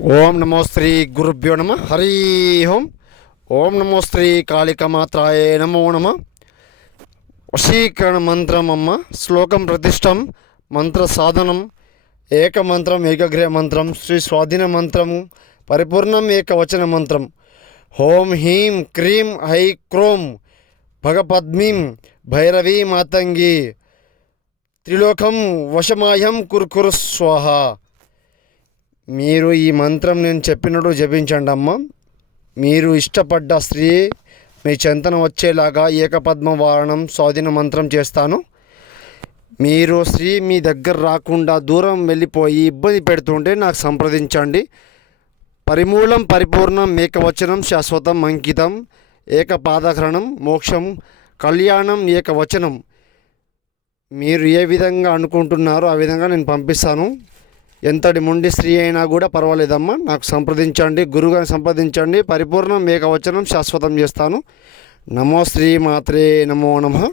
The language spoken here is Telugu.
ఓం నమో శ్రీ గురుభ్యో నమ హరి ఓం. ఓం నమో శ్రీ కాళికమాత్రాయ నమో నమ. వశీకరణ మంత్రం అమ్మ. శ్లోకం ప్రతిష్టం, మంత్ర సాధనం, ఏకమంత్రం, ఏకగ్రహ మంత్రం, శ్రీ స్వాధీన మంత్రము, పరిపూర్ణం, ఏకవచన మంత్రం. ఓం హ్రీం క్రీం హై క్రోం భగపద్మీం భైరవీ మాతంగి త్రిలోకం వశమాయం కుర్కురు స్వాహ. మీరు ఈ మంత్రం నేను చెప్పినట్టు జపించండి అమ్మ. మీరు ఇష్టపడ్డ స్త్రీ మీ చెంతన వచ్చేలాగా ఏకపద్మ వారణం స్వాధీన మంత్రం చేస్తాను. మీరు స్త్రీ మీ దగ్గర రాకుండా దూరం వెళ్ళిపోయి ఇబ్బంది పెడుతుంటే నాకు సంప్రదించండి. పరిమూలం పరిపూర్ణం ఏకవచనం శాశ్వతం అంకితం ఏకపాదకరణం మోక్షం కళ్యాణం ఏకవచనం. మీరు ఏ విధంగా అనుకుంటున్నారో ఆ విధంగా నేను పంపిస్తాను. ఎంతటి మొండి స్త్రీ అయినా కూడా పర్వాలేదమ్మా, నాకు సంప్రదించండి, గురువుగారిని సంప్రదించండి. పరిపూర్ణం ఏకవచనం శాశ్వతం చేస్తాను. నమో శ్రీ మాత్రే నమో నమః.